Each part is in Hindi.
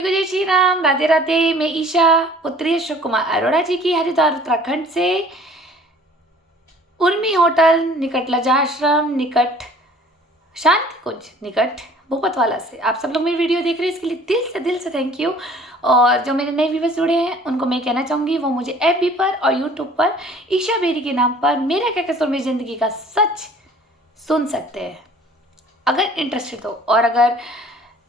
जय श्री राम, राधे राधे। मैं ईशा, पुत्री अशोक कुमार अरोड़ा जी की हरिद्वार उत्तराखंड से उर्मी होटल निकट लजा आश्रम निकट शांति कुंज निकट भूपतवाला से आप सब लोग मेरी वीडियो देख रहे हैं, इसके लिए दिल से थैंक यू। और जो मेरे नए व्यूवर्स जुड़े हैं उनको मैं कहना चाहूँगी वो मुझे एफबी पर और यूट्यूब पर ईशा बेरी के नाम पर मेरा क्या कसूर मेरी ज़िंदगी का सच सुन सकते हैं अगर इंटरेस्टेड हो, और अगर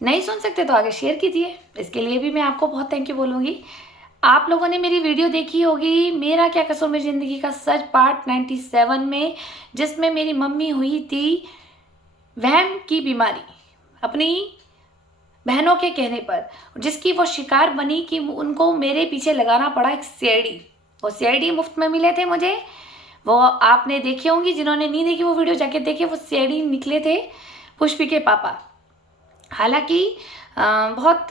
नहीं सुन सकते तो आगे शेयर कीजिए। इसके लिए भी मैं आपको बहुत थैंक यू बोलूँगी। आप लोगों ने मेरी वीडियो देखी होगी मेरा क्या कसूर मेरी ज़िंदगी का सच पार्ट 97 में, जिसमें मेरी मम्मी हुई थी वहम की बीमारी अपनी बहनों के कहने पर, जिसकी वो शिकार बनी कि उनको मेरे पीछे लगाना पड़ा एक सीआईडी। वो सीआईडी मुफ्त में मिले थे मुझे, वो आपने देखी होंगी। जिन्होंने नहीं देखी वो वीडियो जाके देखे। वो सीआईडी निकले थे पुष्पी के पापा। हालांकि बहुत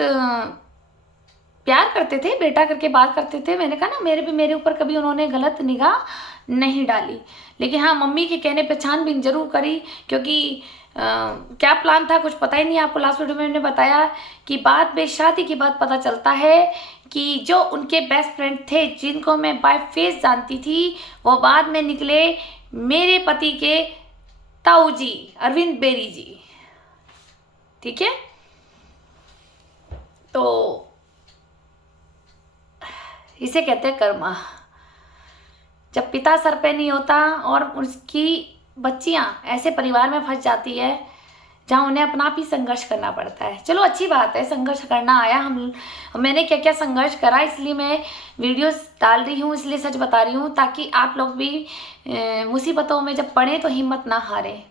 प्यार करते थे, बेटा करके बात करते थे। मैंने कहा ना मेरे ऊपर कभी उन्होंने गलत निगाह नहीं डाली, लेकिन हाँ मम्मी के कहने पे छानबीन जरूर करी, क्योंकि क्या प्लान था कुछ पता ही नहीं। आपको लास्ट वीडियो में मैंने बताया कि बाद में शादी के बाद पता चलता है कि जो उनके बेस्ट फ्रेंड थे जिनको मैं बाय फेस जानती थी, वो बाद में निकले मेरे पति के ताऊ जी अरविंद बेरी जी। ठीक है, तो इसे कहते हैं कर्मा। जब पिता सर पे नहीं होता और उसकी बच्चियां ऐसे परिवार में फंस जाती है जहां उन्हें अपना भी संघर्ष करना पड़ता है। चलो अच्छी बात है, संघर्ष करना आया। मैंने क्या क्या संघर्ष करा, इसलिए मैं वीडियोस डाल रही हूँ, इसलिए सच बता रही हूँ ताकि आप लोग भी मुसीबतों में जब पड़े तो हिम्मत ना हारें।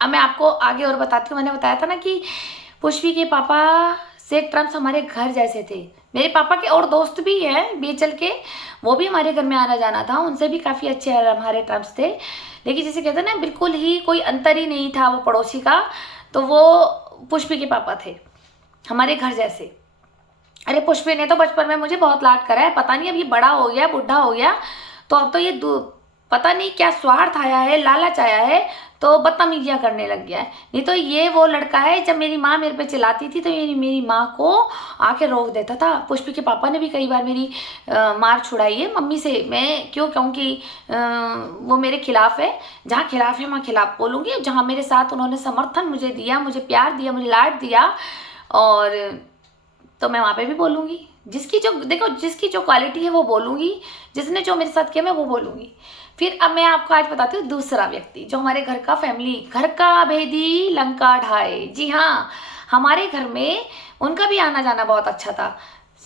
अब मैं आपको आगे और बताती हूँ। मैंने बताया था ना कि पुष्पी के पापा से ट्रम्प्स हमारे घर जैसे थे। मेरे पापा के और दोस्त भी हैं बीएचएल के, वो भी हमारे घर में आना जाना था, उनसे भी काफ़ी अच्छे हमारे ट्रम्प्स थे। लेकिन जैसे कहते हैं ना बिल्कुल ही कोई अंतर ही नहीं था वो पड़ोसी का, तो वो पुष्पी के पापा थे हमारे घर जैसे। अरे पुष्पी ने तो बचपन में मुझे बहुत लाड करा है। पता नहीं अब ये बड़ा हो गया, बुढ़ा हो गया, तो अब तो ये पता नहीं क्या स्वार्थ आया है, लालच आया है, तो बदतमीजियाँ करने लग गया है। नहीं तो ये वो लड़का है, जब मेरी माँ मेरे पे चिल्लाती थी तो ये मेरी माँ को आके रोक देता था। पुष्पी के पापा ने भी कई बार मेरी मार छुड़ाई है मम्मी से। मैं क्यों कहूँ कि वो मेरे खिलाफ है। जहाँ खिलाफ है वहाँ खिलाफ बोलूँगी, जहाँ मेरे साथ उन्होंने समर्थन मुझे दिया, मुझे प्यार दिया, मुझे लाड दिया, और तो मैं वहाँ पे भी बोलूँगी। जिसकी जो क्वालिटी है वो बोलूँगी, जिसने जो मेरे साथ किया मैं वो बोलूँगी। फिर अब मैं आपको आज बताती हूँ दूसरा व्यक्ति जो हमारे घर का फैमिली, घर का भेदी लंका ढाए। जी हाँ, हमारे घर में उनका भी आना जाना बहुत अच्छा था।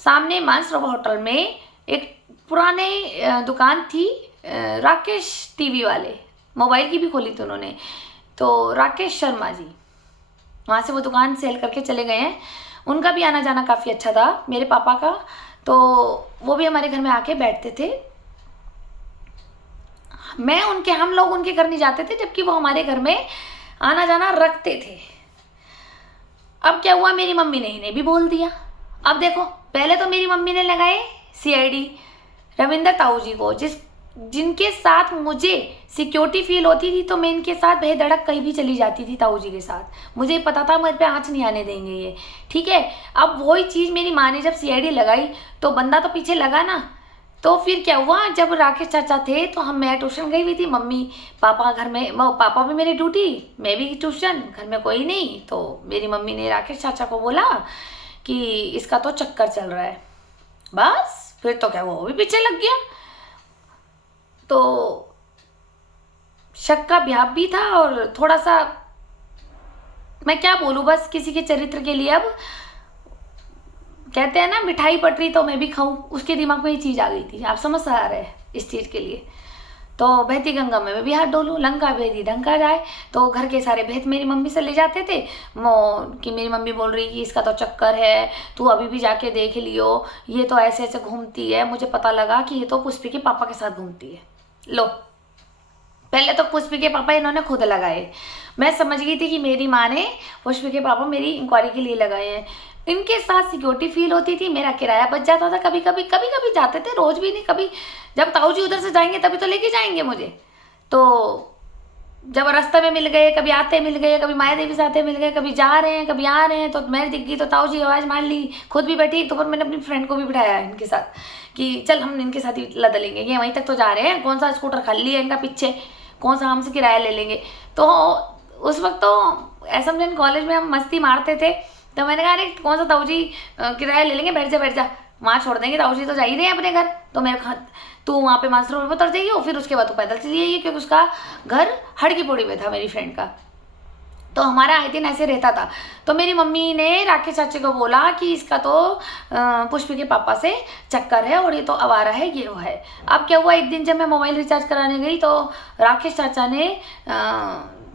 सामने मानसरोवर होटल में एक पुराने दुकान थी, राकेश टीवी वाले, मोबाइल की भी खोली थी उन्होंने, तो राकेश शर्मा जी वहाँ से वो दुकान सेल करके चले गए हैं। उनका भी आना जाना काफ़ी अच्छा था मेरे पापा का, तो वो भी हमारे घर में आके बैठते थे। हम लोग उनके घर नहीं जाते थे, जबकि वो हमारे घर में आना जाना रखते थे। अब क्या हुआ, मेरी मम्मी ने इन्हें भी बोल दिया। अब देखो, पहले तो मेरी मम्मी ने लगाए सीआईडी रविंदर ताऊ जी को, जिनके साथ मुझे सिक्योरिटी फील होती थी, तो मैं इनके साथ बेधड़क कहीं भी चली जाती थी ताऊ जी के साथ। मुझे पता था मेरे पे आँच नहीं आने देंगे ये। ठीक है, अब वही चीज़ मेरी माँ ने जब सीआईडी लगाई तो बंदा तो पीछे लगा ना। तो फिर क्या हुआ, जब राकेश चाचा थे तो मैं ट्यूशन गई हुई थी, मम्मी पापा घर में, पापा भी मेरी ड्यूटी, मैं भी ट्यूशन, घर में कोई नहीं। तो मेरी मम्मी ने राकेश चाचा को बोला कि इसका तो चक्कर चल रहा है। बस फिर तो क्या वो भी पीछे लग गया। तो शक का भ्याप भी था, और थोड़ा सा मैं क्या बोलूँ, बस किसी के चरित्र के लिए, अब कहते हैं ना मिठाई पटरी तो मैं भी खाऊं, उसके दिमाग में ये चीज़ आ गई थी। आप समझ आ रहे हैं इस चीज़ के लिए। तो बहती गंगा में मैं भी हाथ डोलूं, लंका भेदी ढंका जाए। तो घर के सारे भेद मेरी मम्मी से ले जाते थे कि मेरी मम्मी बोल रही कि इसका तो चक्कर है, तू अभी भी जाके देख लियो, ये तो ऐसे ऐसे घूमती है। मुझे पता लगा कि ये तो पुष्पी के पापा के साथ घूमती है। लो, पहले तो पुष्पी के पापा इन्होंने खुद लगाए। मैं समझ गई थी कि मेरी माँ ने पुष्पी के पापा मेरी इंक्वायरी के लिए लगाए हैं। इनके साथ सिक्योरिटी फील होती थी, मेरा किराया बच जाता था। कभी कभी जाते थे, रोज भी नहीं। कभी जब ताऊ जी उधर से जाएंगे तभी तो लेके जाएंगे मुझे। तो जब रास्ते में मिल गए, कभी आते मिल गए, कभी माया देवी से आते मिल गए, कभी जा रहे हैं, कभी आ रहे हैं, तो मैं दिख गई तो ताऊ जी आवाज़ मार ली, खुद भी बैठी। तो पर मैंने अपनी फ्रेंड को भी बिठाया इनके साथ कि चल हम इनके साथ ही लद लेंगे, ये वहीं तक तो जा रहे हैं, कौन सा स्कूटर खाली है इनका पीछे, कौन सा हमसे किराया ले लेंगे। तो उस वक्त तो ऐसा हमने कॉलेज में हम मस्ती मारते थे, तो मैंने कहा अरे कौन सा ताऊ जी किराया ले लेंगे, बैठ जा वहाँ छोड़ देंगे, ताऊ जी तो जा ही रहे हैं अपने घर, तो मेरे तू वहाँ पे मास्टर रोड पर उतर जाइए और फिर उसके बाद तू पैदल चली जाइए, क्योंकि उसका घर हड़की पौड़ी में था मेरी फ्रेंड का। तो हमारा आए दिन ऐसे रहता था। तो मेरी मम्मी ने राकेश चाचे को बोला कि इसका तो पुष्पी के पापा से चक्कर है और ये तो आवारा है, ये वो है। अब क्या हुआ, एक दिन जब मैं मोबाइल रिचार्ज कराने गई तो राकेश चाचा ने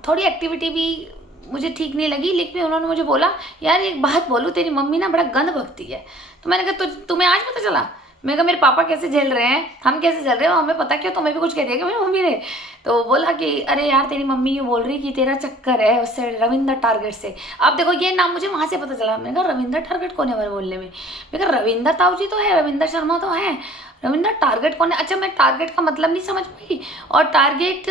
थोड़ी एक्टिविटी भी मुझे ठीक नहीं लगी, लेकिन उन्होंने मुझे बोला यार एक बात बोलूँ, तेरी मम्मी ना बड़ा गंद बकती है। तो मैंने कहा तुम्हें आज पता चला? मैं कहा मेरे पापा कैसे झेल रहे हैं, हम कैसे झेल रहे हैं, हमें पता क्यों, तुम्हें भी कुछ कह दिया कि मेरी मम्मी ने? तो बोला कि अरे यार तेरी मम्मी ये बोल रही कि तेरा चक्कर है उससे, रविंद्र टारगेट से। अब देखो ये नाम मुझे वहाँ से पता चला। मैंने कहा रविंद्र टारगेट कौन है हमारे बोलने में? मैं कहा रविंद्र ताऊ जी तो है, रविंद्र शर्मा तो है, रविंद्र टारगेट कौन है? अच्छा मैं टारगेट का मतलब नहीं समझ पाई। और टारगेट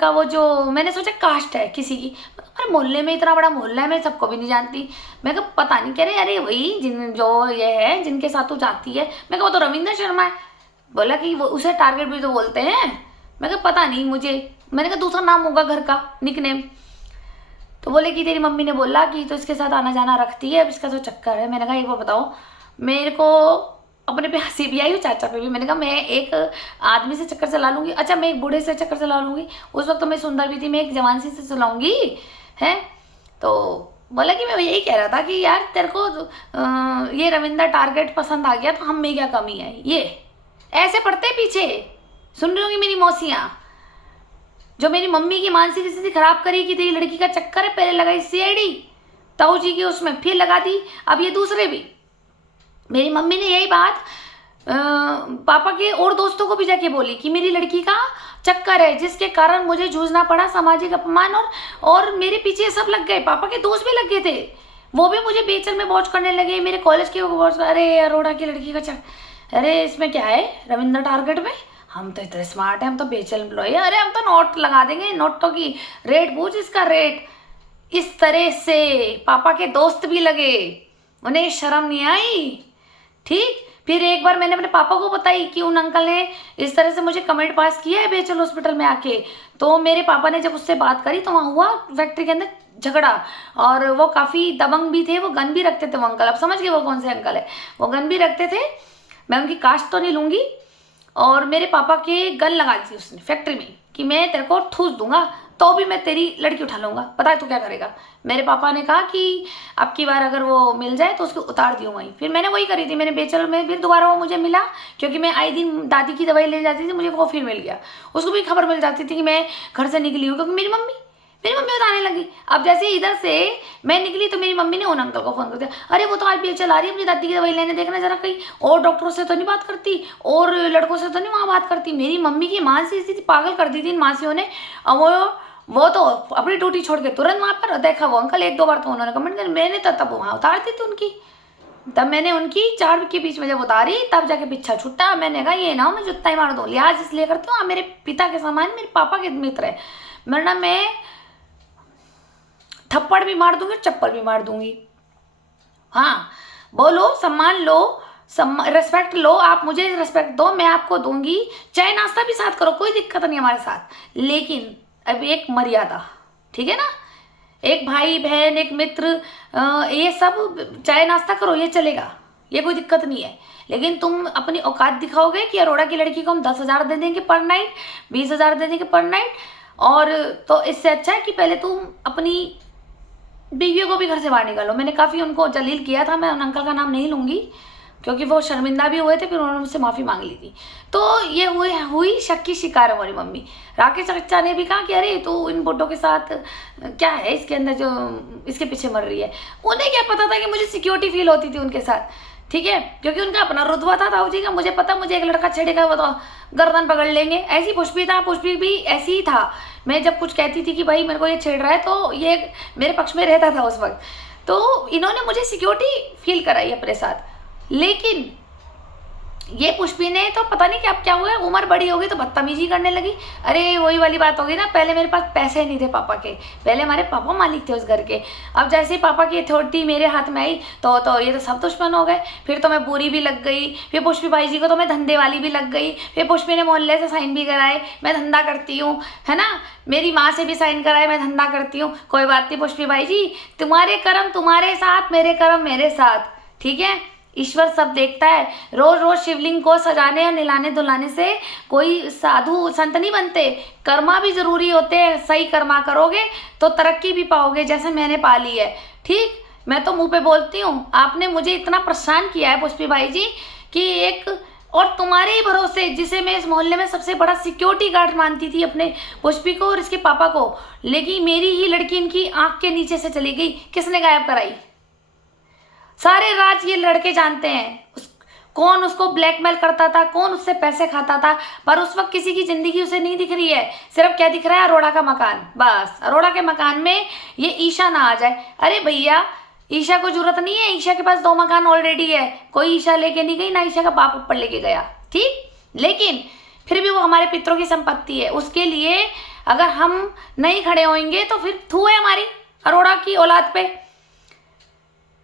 का वो जो मैंने सोचा कास्ट है किसी की, अरे मोहल्ले में इतना बड़ा मोहल्ला है, मैं सबको भी नहीं जानती। मैं कहा पता नहीं, कह रहे अरे वही जो ये है जिनके साथ तू जाती है। मैं कहा वो तो रविंद्र शर्मा है। बोला कि वो उसे टारगेट भी तो बोलते हैं। मैं कहा पता नहीं मुझे, मैंने कहा दूसरा नाम होगा घर का, निकनेम। तो बोले कि तेरी मम्मी ने बोला कि तो इसके साथ आना जाना रखती है, अब इसका तो चक्कर है। मैंने कहा एक बार बताओ, मेरे को अपने पे हंसी भी आई और चाचा पे भी। मैंने कहा मैं एक आदमी से चक्कर चला लूँगी, अच्छा मैं एक बूढ़े से चक्कर चला लूँगी, उस वक्त तो मैं सुंदर भी थी, मैं एक जवान से चलाऊँगी है। तो बोला कि मैं यही कह रहा था कि यार तेरे को ये रविंद्र टारगेट पसंद आ गया तो हम में क्या कमी है। ये ऐसे पढ़ते पीछे सुन रही होंगी मेरी मौसियाँ, जो मेरी मम्मी की मानसिक स्थिति खराब करी कि तेरी लड़की का चक्कर है, पहले लगाई सीआईडी ताऊ जी की, उसमें फिर लगा दी अब ये दूसरे भी। मेरी मम्मी ने यही बात पापा के और दोस्तों को भी जाके बोली कि मेरी लड़की का चक्कर है, जिसके कारण मुझे जूझना पड़ा सामाजिक अपमान, और मेरे पीछे सब लग गए। पापा के दोस्त भी लग गए थे, वो भी मुझे बेचल में वॉच करने लगे, मेरे कॉलेज के वॉच। अरे अरोड़ा की लड़की का चक्कर, अरे इसमें क्या है रविंद्र टारगेट में, हम तो इतने स्मार्ट हैं, हम तो बेचल एम्प्लॉय है, अरे हम तो नोट लगा देंगे, नोटों की रेट पूछ इसका रेट। इस तरह से पापा के दोस्त भी लगे, उन्हें शर्म नहीं आई। ठीक, फिर एक बार मैंने अपने पापा को बताई कि उन अंकल ने इस तरह से मुझे कमेंट पास किया है बेचल हॉस्पिटल में आके। तो मेरे पापा ने जब उससे बात करी तो वहाँ हुआ फैक्ट्री के अंदर झगड़ा, और वो काफ़ी दबंग भी थे, वो गन भी रखते थे वो अंकल। अब समझ गए वो कौन से अंकल है, वो गन भी रखते थे। मैं उनकी कास्ट तो नहीं लूँगी। और मेरे पापा के गन लगा दी उसने फैक्ट्री में कि मैं तेरे को ठूस दूंगा तो भी मैं तेरी लड़की उठा लूँगा, पता है तू क्या करेगा। मेरे पापा ने कहा कि अब की बार अगर वो मिल जाए तो उसको उतार दियो वहीं। फिर मैंने वही करी थी, मैंने बेचल में फिर दोबारा वो मुझे मिला, क्योंकि मैं आए दिन दादी की दवाई ले जाती थी, मुझे वो फिर मिल गया। उसको भी खबर मिल जाती थी कि मैं घर से निकली हूँ, क्योंकि मेरी मम्मी बताने लगी। अब जैसे इधर से मैं निकली तो मेरी मम्मी ने उन अंकल को फ़ोन कर दिया, अरे वो तो आज बेचल आ रही है अपनी दादी की दवाई लेने, देखना जरा कहीं और डॉक्टरों से तो नहीं बात करती और लड़कों से तो नहीं वहाँ बात करती। मेरी मम्मी की मानसिक स्थिति पागल कर दी थी इन मासियों ने। अब वो तो अपनी ड्यूटी छोड़ के तुरंत वहाँ पर देखा वो अंकल, एक दो बार तो उन्होंने कमेंट किया, मैंने तो तब वहाँ उतार दी थी उनकी। तब मैंने उनकी 4 के बीच में जब उतारी तब जाके पीछा छुट्टा। मैंने कहा ये ना हो मैं जुत्ता ही मार दूँ, लिहाज इसलिए करती हूँ, मेरे पिता के समान मेरे पापा के मित्र है, वरना मैं थप्पड़ भी मार दूंगी, चप्पल भी मार दूंगी। हाँ बोलो, सम्मान लो, रेस्पेक्ट लो, आप मुझे रेस्पेक्ट दो, मैं आपको दूंगी, चाय नाश्ता भी साथ करो, कोई दिक्कत नहीं हमारे साथ, लेकिन अब एक मर्यादा, ठीक है ना। एक भाई बहन, एक मित्र, ये सब चाय नाश्ता करो, ये चलेगा, ये कोई दिक्कत नहीं है। लेकिन तुम अपनी औकात दिखाओगे कि अरोड़ा की लड़की को हम 10,000 दे देंगे पर नाइट, 20,000 दे देंगे पर नाइट, और तो इससे अच्छा है कि पहले तुम अपनी बीवियों को भी घर से बाहर निकालो। मैंने काफ़ी उनको जलील किया था, मैं उन अंकल का नाम नहीं लूँगी क्योंकि वो शर्मिंदा भी हुए थे, फिर उन्होंने मुझसे माफ़ी मांग ली थी। तो ये हुई शक की शिकार हमारी मम्मी। राकेश चाचा ने भी कहा कि अरे तू इन बुड्ढों के साथ क्या है, इसके अंदर जो इसके पीछे मर रही है। उन्हें क्या पता था कि मुझे सिक्योरिटी फील होती थी उनके साथ, ठीक है, क्योंकि उनका अपना रुतबा था ताऊ जी का। मुझे पता, मुझे एक लड़का छेड़ेगा वो तो गर्दन पकड़ लेंगे। ऐसी पुष्पी था, पुष्पी भी ऐसी ही था। मैं जब कुछ कहती थी कि भाई मेरे को ये छेड़ रहा है तो ये मेरे पक्ष में रहता था उस वक्त। तो इन्होंने मुझे सिक्योरिटी फील कराई अपने साथ। लेकिन ये पुष्पी ने तो पता नहीं कि अब क्या हुआ, उम्र बड़ी हो गई तो बदतमीजी करने लगी। अरे वही वाली बात होगी ना, पहले मेरे पास पैसे नहीं थे पापा के, पहले हमारे पापा मालिक थे उस घर के। अब जैसे ही पापा की अथॉरिटी मेरे हाथ में आई तो ये तो सब दुश्मन हो गए। फिर तो मैं बुरी भी लग गई, फिर पुष्पी भाई जी को तो मैं धंधे वाली भी लग गई, फिर पुष्पी ने मोहल्ले से साइन भी कराए मैं धंधा करती हूँ, है ना, मेरी माँ से भी साइन कराए मैं धंधा करती हूँ। कोई बात नहीं पुष्पी भाई जी, तुम्हारे कर्म तुम्हारे साथ, मेरे कर्म मेरे साथ, ठीक है, ईश्वर सब देखता है। रोज रोज शिवलिंग को सजाने और निलाने धुलाने से कोई साधु संत नहीं बनते, कर्मा भी जरूरी होते हैं। सही कर्मा करोगे तो तरक्की भी पाओगे, जैसे मैंने पा ली है। ठीक, मैं तो मुंह पे बोलती हूँ, आपने मुझे इतना परेशान किया है पुष्पी भाई जी कि एक, और तुम्हारे ही भरोसे, जिसे मैं इस मोहल्ले में सबसे बड़ा सिक्योरिटी गार्ड मानती थी अपने पुष्पी को और इसके पापा को, लेकिन मेरी ही लड़की इनकी आंख के नीचे से चली गई। किसने गायब कराई? सारे राज ये लड़के जानते हैं, कौन उसको ब्लैकमेल करता था, कौन उससे पैसे खाता था। पर उस वक्त किसी की जिंदगी उसे नहीं दिख रही है, सिर्फ क्या दिख रहा है, अरोड़ा का मकान। बस अरोड़ा के मकान में ये ईशा ना आ जाए। अरे भैया, ईशा को जरूरत नहीं है, ईशा के पास 2 मकान ऑलरेडी है। कोई ईशा लेके नहीं गई, ना ईशा का बाप ऊपर लेके गया, ठीक, लेकिन फिर भी वो हमारे पितरों की संपत्ति है। उसके लिए अगर हम नहीं खड़े होंगे तो फिर थू है हमारी अरोड़ा की औलाद पे।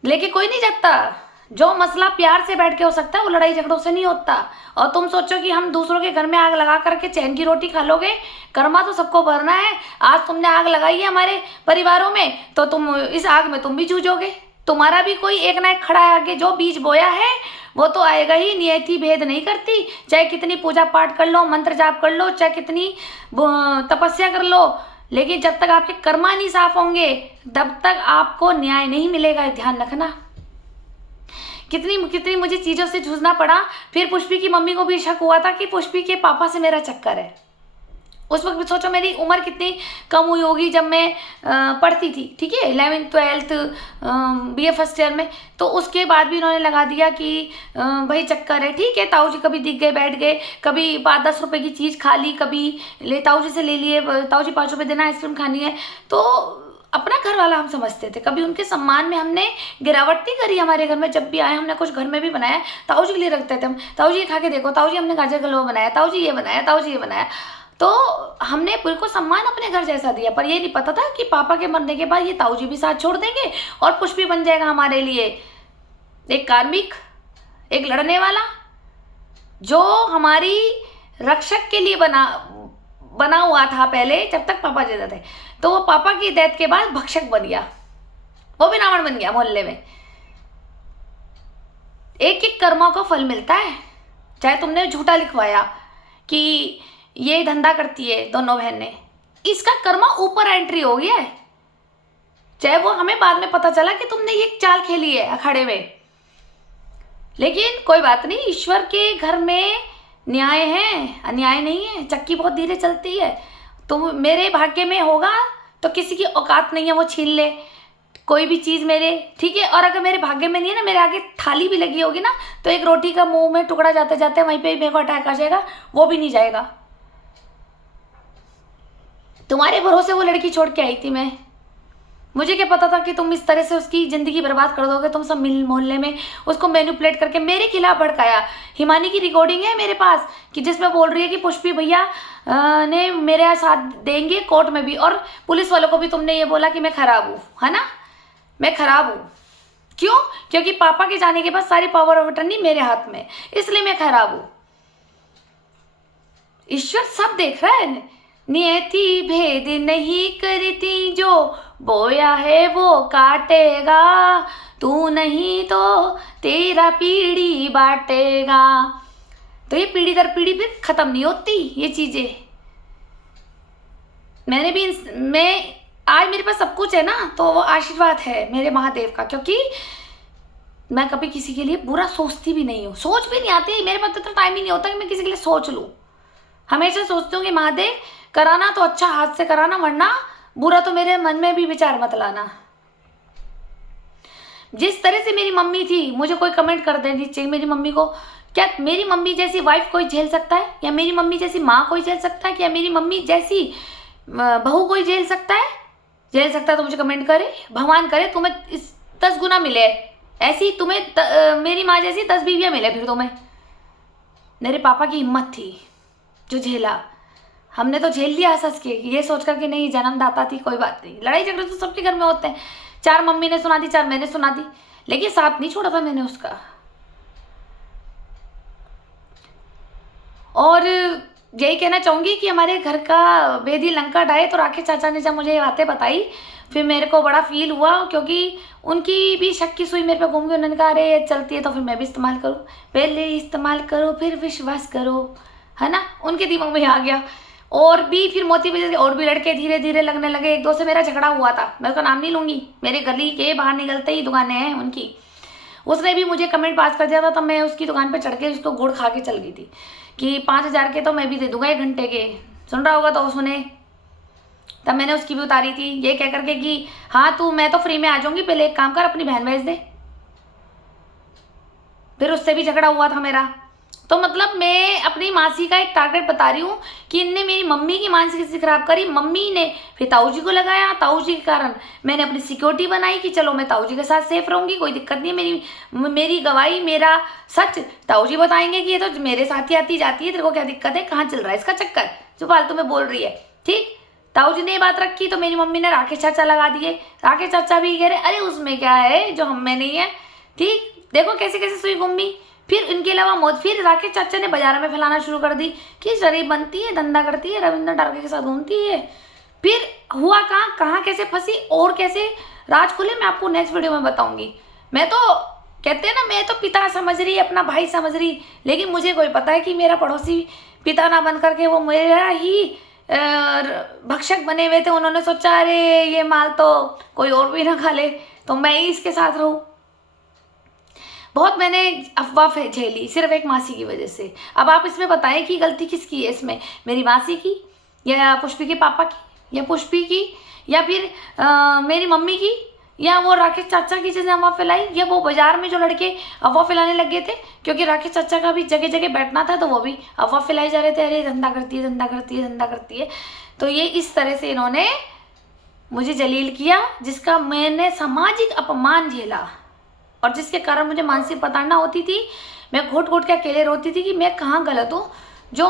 लेके कोई नहीं जगता। जो मसला प्यार से बैठ के हो सकता है वो लड़ाई झगड़ों से नहीं होता। और तुम सोचो कि हम दूसरों के घर में आग लगा करके चैन की रोटी खा लोगे? कर्मा तो सबको भरना है। आज तुमने आग लगाई है हमारे परिवारों में, तो तुम इस आग में तुम भी जूझोगे। तुम्हारा भी कोई एक ना एक खड़ा है आगे। जो बीज बोया है वो तो आएगा ही। नियति भेद नहीं करती, चाहे कितनी पूजा पाठ कर लो, मंत्र जाप कर लो, चाहे कितनी तपस्या कर लो, लेकिन जब तक आपके कर्मा नहीं साफ होंगे तब तक आपको न्याय नहीं मिलेगा। ध्यान रखना। कितनी मुझे चीजों से जूझना पड़ा। फिर पुष्पी की मम्मी को भी शक हुआ था कि पुष्पी के पापा से मेरा चक्कर है। उस वक्त भी सोचो मेरी उम्र कितनी कम हुई होगी जब मैं पढ़ती थी, ठीक है, 11th 12th BA first year में। तो उसके बाद भी उन्होंने लगा दिया कि भाई चक्कर है, ठीक है। ताऊ जी कभी दिख गए, बैठ गए, कभी 5-10 रुपए की चीज़ खा ली, कभी ताऊ जी से ले लिए, ताऊ जी 5 रुपये देना, आइसक्रीम खानी है। तो अपना घर वाला हम समझते थे। कभी उनके सम्मान में हमने गिरावट नहीं करी। हमारे घर में जब भी आए, हमने कुछ घर में भी बनाया, ताऊ जी के लिए रखते थे हम। ताऊ जी ये खा के देखो, ताऊ जी हमने गाजर का हलवा बनाया, ताऊ जी ये बनाया, ताऊ जी ये बनाया। तो हमने बिल्कुल सम्मान अपने घर जैसा दिया। पर ये नहीं पता था कि पापा के मरने के बाद ये ताऊ जी भी साथ छोड़ देंगे और पुष्पी बन जाएगा हमारे लिए एक कार्मिक, एक लड़ने वाला, जो हमारी रक्षक के लिए बना हुआ था पहले, जब तक पापा जिंदा थे। तो वो पापा की डेथ के बाद भक्षक बन गया, वो भी रावण बन गया मोहल्ले में। एक एक कर्मों का फल मिलता है। चाहे तुमने झूठा लिखवाया कि ये धंधा करती है दोनों बहनें, इसका कर्मा ऊपर एंट्री हो गया है। चाहे वो हमें बाद में पता चला कि तुमने ये चाल खेली है अखाड़े में, लेकिन कोई बात नहीं। ईश्वर के घर में न्याय है, अन्याय नहीं है। चक्की बहुत धीरे चलती है। तुम मेरे भाग्य में होगा तो किसी की औकात नहीं है वो छीन ले कोई भी चीज़ मेरे, ठीक है। और अगर मेरे भाग्य में नहीं है ना, मेरे आगे थाली भी लगी होगी ना, तो एक रोटी का मुंह में टुकड़ा जाते जाते वहीं पे मेरे को अटैक आ जाएगा, वो भी नहीं जाएगा। तुम्हारे भरोसे वो लड़की छोड़ के आई थी मैं। मुझे क्या पता था कि तुम इस तरह से उसकी ज़िंदगी बर्बाद कर दोगे। तुम सब मिल मोहल्ले में उसको मैनिपुलेट करके मेरे खिलाफ भड़काया। हिमानी की रिकॉर्डिंग है मेरे पास कि जिसमें बोल रही है कि पुष्पी भैया ने मेरे साथ देंगे कोर्ट में भी, और पुलिस वालों को भी तुमने ये बोला कि मैं खराब हूँ, है ना, मैं खराब हूँ। क्यों? क्योंकि पापा के जाने के बाद सारी पावर ऑफ अटर्नी मेरे हाथ में, इसलिए मैं खराब हूँ। ईश्वर सब देख रहा है। नियति भेद नहीं करती, जो बोया है वो काटेगा, तू नहीं तो तेरा पीढ़ी बांटेगा। तो ये पीढ़ी दर पीढ़ी फिर खत्म नहीं होती ये चीजें। मैं आज मेरे पास सब कुछ है ना, तो वो आशीर्वाद है मेरे महादेव का। क्योंकि मैं कभी किसी के लिए बुरा सोचती भी नहीं हूँ, सोच भी नहीं आती। मेरे पास तो टाइम ही नहीं होता कि मैं किसी के लिए सोच लूँ। हमेशा सोचती हूँ कि महादेव कराना तो अच्छा हाथ से कराना, वरना बुरा तो मेरे मन में भी विचार मत लाना। जिस तरह से मेरी मम्मी थी, मुझे कोई कमेंट कर देनी चाहिए मेरी मम्मी को। क्या मेरी मम्मी जैसी वाइफ कोई झेल सकता है? या मेरी मम्मी जैसी माँ कोई झेल सकता है? क्या मेरी मम्मी जैसी बहू कोई झेल सकता है? झेल सकता है तो मुझे कमेंट करे। भगवान करे तुम्हें 10 गुना मिले ऐसी, तुम्हें मेरी माँ जैसी 10 बीवियाँ मिले फिर तुम्हें। मेरे पापा की हिम्मत थी जो झेला। हमने तो झेल लिया सच के, ये सोच कर कि नहीं जन्मदाता थी, कोई बात नहीं, लड़ाई झगड़े तो सबके घर में होते हैं, 4 मम्मी ने सुना दी, 4 मैंने सुना दी, लेकिन साथ नहीं छोड़ा था मैंने उसका। और यही कहना चाहूँगी कि हमारे घर का बेदी लंका ढाए। तो राकेश चाचा ने जब मुझे ये बातें बताई फिर मेरे को बड़ा फील हुआ, क्योंकि उनकी भी शक की सुई मेरे पे घूम गई। उन्होंने कहा अरे ये चलती है तो फिर मैं भी इस्तेमाल करूँ, पहले इस्तेमाल करो फिर विश्वास करो, है ना, उनके दिमाग में आ गया। और भी फिर मोती वजह से और भी लड़के धीरे धीरे लगने लगे। 1-2 से मेरा झगड़ा हुआ था, मैं उसका नाम नहीं लूँगी, मेरे गली के बाहर निकलते ही दुकानें हैं उनकी। उसने भी मुझे कमेंट पास कर दिया था, तब मैं उसकी दुकान पे चढ़ के उसको गुड़ खा के चल गई थी कि 5,000 के तो मैं भी दे दूंगा 1 घंटे के। सुन रहा होगा तो सुने। तब मैंने उसकी भी उतारी थी ये कह करके कि हाँ तू, मैं तो फ्री में आ जाऊंगी, पहले एक काम कर अपनी बहन भेज दे। फिर उससे भी झगड़ा हुआ था मेरा। तो मतलब मैं अपनी मासी का एक टारगेट बता रही हूँ कि इनने मेरी मम्मी की मानसिक स्थिति खराब करी। मम्मी ने फिर ताऊ जी को लगाया, ताऊ जी के कारण मैंने अपनी सिक्योरिटी बनाई कि चलो मैं ताऊ जी के साथ सेफ रहूंगी, कोई दिक्कत नहीं है, मेरी गवाही मेरा सच ताऊ जी बताएंगे कि ये तो मेरे साथ ही आती जाती है, तेरे को क्या दिक्कत है, कहाँ चल रहा है इसका चक्कर, जो फालतू में बोल रही है। ठीक, ताऊ जी ने ये बात रखी तो मेरी मम्मी ने राकेश चाचा लगा दिए। राकेश चाचा भी कह रहे अरे उसमें क्या है जो हम में नहीं है। ठीक, देखो कैसे कैसे सुई घूमी। फिर इनके अलावा मौत, फिर राकेश चाचा ने बाजार में फैलाना शुरू कर दी कि शरीफ बनती है, धंधा करती है, रविंद्र टारगे के साथ घूमती है। फिर हुआ कहाँ कैसे फंसी और कैसे राज खुले, मैं आपको नेक्स्ट वीडियो में बताऊंगी। मैं तो कहते हैं ना, मैं तो पिता समझ रही, अपना भाई समझ रही, लेकिन मुझे कोई पता है कि मेरा पड़ोसी पिता ना बन करके वो मेरा ही भक्षक बने हुए थे। उन्होंने सोचा अरे ये माल तो कोई और भी ना खा ले, तो मैं ही इसके साथ रहूं। बहुत मैंने अफवाह झेली सिर्फ एक मासी की वजह से। अब आप इसमें बताएं कि गलती किसकी है इसमें, मेरी मासी की या पुष्पी के पापा की या पुष्पी की या फिर मेरी मम्मी की या वो राकेश चाचा की जिसने अफवाह फैलाई, या वो बाजार में जो लड़के अफवाह फैलाने लग गए थे, क्योंकि राकेश चाचा का भी जगह जगह बैठना था तो वो भी अफवाह फैलाई जा रहे थे, अरे धंधा करती है, धंधा करती है, धंधा करती है। तो ये इस तरह से इन्होंने मुझे जलील किया, जिसका मैंने सामाजिक अपमान झेला और जिसके कारण मुझे मानसिक प्रताड़ना होती थी। मैं घोट घोट के अकेले रोती थी कि मैं कहाँ गलत हूँ जो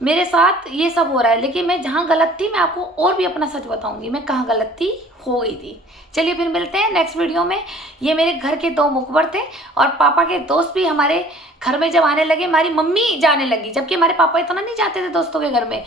मेरे साथ ये सब हो रहा है। लेकिन मैं जहाँ गलत थी मैं आपको और भी अपना सच बताऊंगी, मैं कहाँ गलत थी, हो गई थी। चलिए फिर मिलते हैं नेक्स्ट वीडियो में। ये मेरे घर के 2 मुखबर थे और पापा के दोस्त भी हमारे घर में जब आने लगे, हमारी मम्मी जाने लगी, जबकि हमारे पापा इतना नहीं जाते थे दोस्तों के घर में।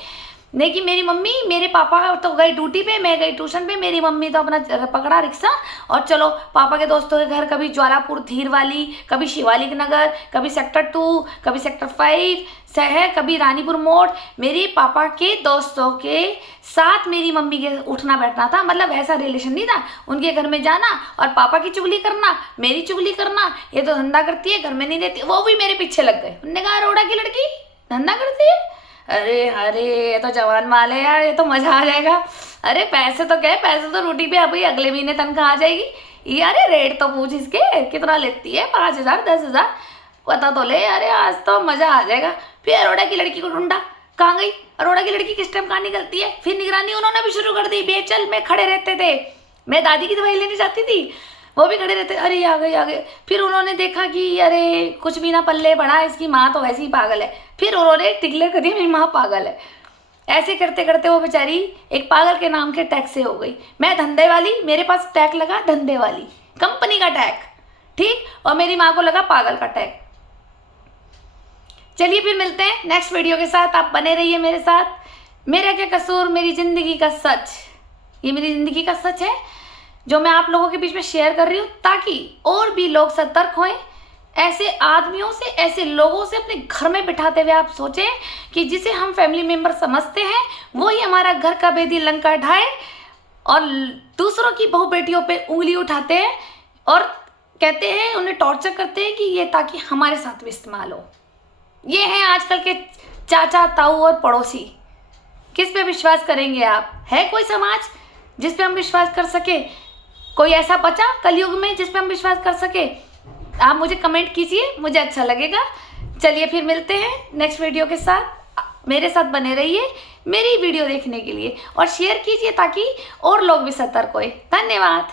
लेकिन मेरी मम्मी, मेरे पापा तो गए ड्यूटी पे, मैं गई ट्यूशन पे, मेरी मम्मी तो अपना पकड़ा रिक्शा और चलो पापा के दोस्तों के घर, कभी ज्वालापुर धीर वाली, कभी शिवालिक नगर, कभी सेक्टर 2, कभी सेक्टर 5 शहर, कभी रानीपुर मोड़। मेरे पापा के दोस्तों के साथ मेरी मम्मी के उठना बैठना था। मतलब ऐसा रिलेशन नहीं था, उनके घर में जाना और पापा की चुगली करना, मेरी चुगली करना, ये तो धंधा करती है, घर में नहीं रहती। वो भी मेरे पीछे लग गए, उन्होंने कहा अरोड़ा की लड़की धंधा करती है, अरे अरे ये तो जवान माल है यार, ये तो मजा आ जाएगा। अरे पैसे तो क्या है, पैसे तो रोटी पे अभी अगले महीने तनख्वाह आ जाएगी। यार रेट तो पूछ इसके कितना लेती है, 5,000 10,000 पता तो ले। अरे आज तो मजा आ जाएगा। फिर अरोड़ा की लड़की को ढूंढा, कहाँ गई अरोड़ा की लड़की, किस टाइम कहाँ निकलती है। फिर निगरानी उन्होंने भी शुरू कर दी, बेचल में खड़े रहते थे, मैं दादी की दवाई लेने जाती थी, वो भी खड़े रहते, अरे आ गए आ गए। फिर उन्होंने देखा कि अरे कुछ भी ना पल्ले बढ़ा, इसकी माँ तो वैसे ही पागल है। फिर उन्होंने टिकले कर दिया, मेरी माँ पागल है। ऐसे करते करते वो बेचारी एक पागल के नाम के टैग से हो गई। मैं धंधे वाली, मेरे पास टैग लगा धंधे वाली, कंपनी का टैग, ठीक, और मेरी माँ को लगा पागल का टैग। चलिए फिर मिलते हैं नेक्स्ट वीडियो के साथ, आप बने रहिए मेरे साथ। मेरा क्या कसूर, मेरी जिंदगी का सच, ये मेरी जिंदगी का सच है जो मैं आप लोगों के बीच में शेयर कर रही हूँ, ताकि और भी लोग सतर्क हों। ऐसे आदमियों से, ऐसे लोगों से अपने घर में बिठाते हुए आप सोचें कि जिसे हम फैमिली मेंबर समझते हैं वही हमारा घर का बेदी लंका ढाए और दूसरों की बहू बेटियों पे उंगली उठाते हैं और कहते हैं, उन्हें टॉर्चर करते हैं कि ये ताकि हमारे साथ भी इस्तेमाल हो। ये हैं आजकल के चाचा ताऊ और पड़ोसी। किस पे विश्वास करेंगे आप? है कोई समाज जिस पे हम विश्वास कर सके? कोई ऐसा बचा कलयुग में जिस पे हम विश्वास कर सके? आप मुझे कमेंट कीजिए, मुझे अच्छा लगेगा। चलिए फिर मिलते हैं नेक्स्ट वीडियो के साथ। मेरे साथ बने रहिए मेरी वीडियो देखने के लिए और शेयर कीजिए ताकि और लोग भी सतर्क होए। धन्यवाद।